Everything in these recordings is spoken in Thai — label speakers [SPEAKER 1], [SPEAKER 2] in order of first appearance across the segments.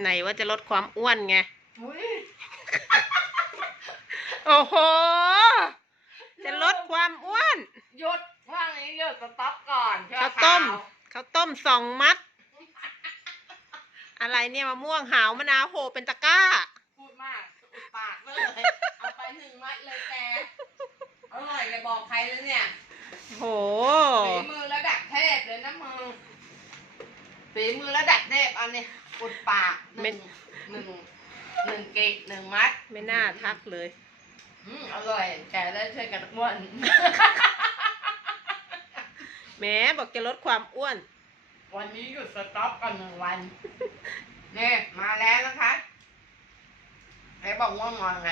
[SPEAKER 1] ไหนว่าจะลดความอ้วนไง
[SPEAKER 2] อุ้ย
[SPEAKER 1] โอ้โห จะลดความอ้วน
[SPEAKER 2] หยุดว่างนี้หยุดสต็อปก่อนชั่ว
[SPEAKER 1] ข้าวต้ม
[SPEAKER 2] คราว
[SPEAKER 1] ข้าวต้มสองมัด อะไรเนี่ยมะม่วงหาวมะนาวโหเป็นตะกร้า
[SPEAKER 2] พูดมากอุดปากเลย เอาไปหนึ่งมัดเลยแกอร่อยอย่าบอกใครเลยเนี่ย
[SPEAKER 1] โห
[SPEAKER 2] ฝีมือระดับเทพเลยนะมึงฝีมือระดับเทพอันนี้ อุดปากหนึ่งหนึ่งหนึ่งเกะหนึ่งมัด
[SPEAKER 1] ไม่น่าทักเลย
[SPEAKER 2] อืมอร่อยแกได้ช่วยกันอ้วน
[SPEAKER 1] แหม้บอกจะลดความอ้วน
[SPEAKER 2] วันนี้หยุดสต็อปกันหนึ่งวันเนี่ยมาแล้วนะคะไอ้บอกง่วงนอนไง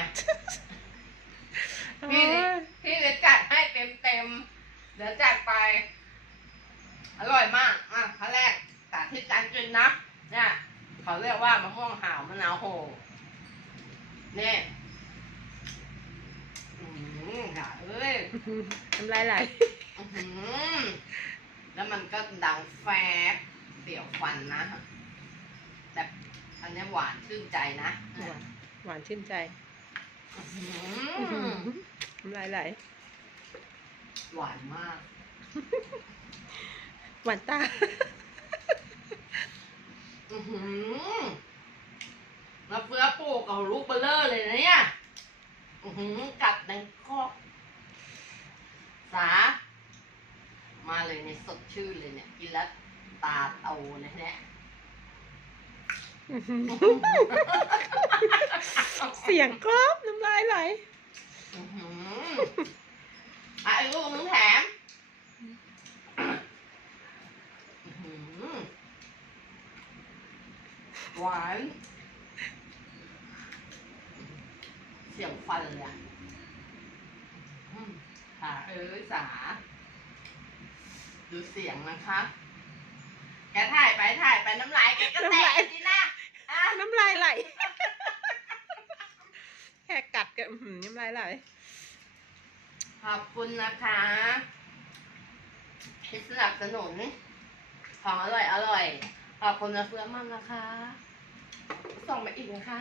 [SPEAKER 2] พี่นี่พี่เลยจัดให้เต็มเต็มๆเดี๋ยวจัดไป อร่อยมาก อะขั้นแรกสาธิตการกินนะ เนี่ย เขาเรียกว่ามะม่วงหาวมะนาวโหนี่อืมค่ะเอ้ย
[SPEAKER 1] น้ำลายไหล
[SPEAKER 2] อื้อหือแล้วมันก็ดังแฟบเสียวฟันนะ แต่อันเนี้ยหวานชื่นใจนะ
[SPEAKER 1] หวานหวานชื่นใจ
[SPEAKER 2] อื้อหือ
[SPEAKER 1] น้ำลายไหล
[SPEAKER 2] หวานมาก
[SPEAKER 1] หวานตา
[SPEAKER 2] อือหือมะเฟือปลูกเอาลูกเบลเลอร์เลยนะเนี่ยอือหือกัดในคอกสา มาเลยเนี่ยสดชื่นเลยเนี่ย กินแล้วตาโตเลยเนี่ย
[SPEAKER 1] เสียงกรอบน้ำลายไหล
[SPEAKER 2] อื้อหืออะไอ้ลูกนึงแถมอื้อหือ หวาน เสียงฟันเลยอะอืมค่ะเอ้ยสาดูเสียงนะคะ แกถ่ายไปถ่ายไปน้ำลายแกก็แตกดีนะอะ
[SPEAKER 1] น้ำลายไหล แค่กัดก็อื้อหือน้ำลายไหล
[SPEAKER 2] ขอบคุณนะคะที่สนับสนุนของอร่อยอร่อย ขอบคุณนะเฟื่อมากนะคะ ส่งมาอีกนะคะ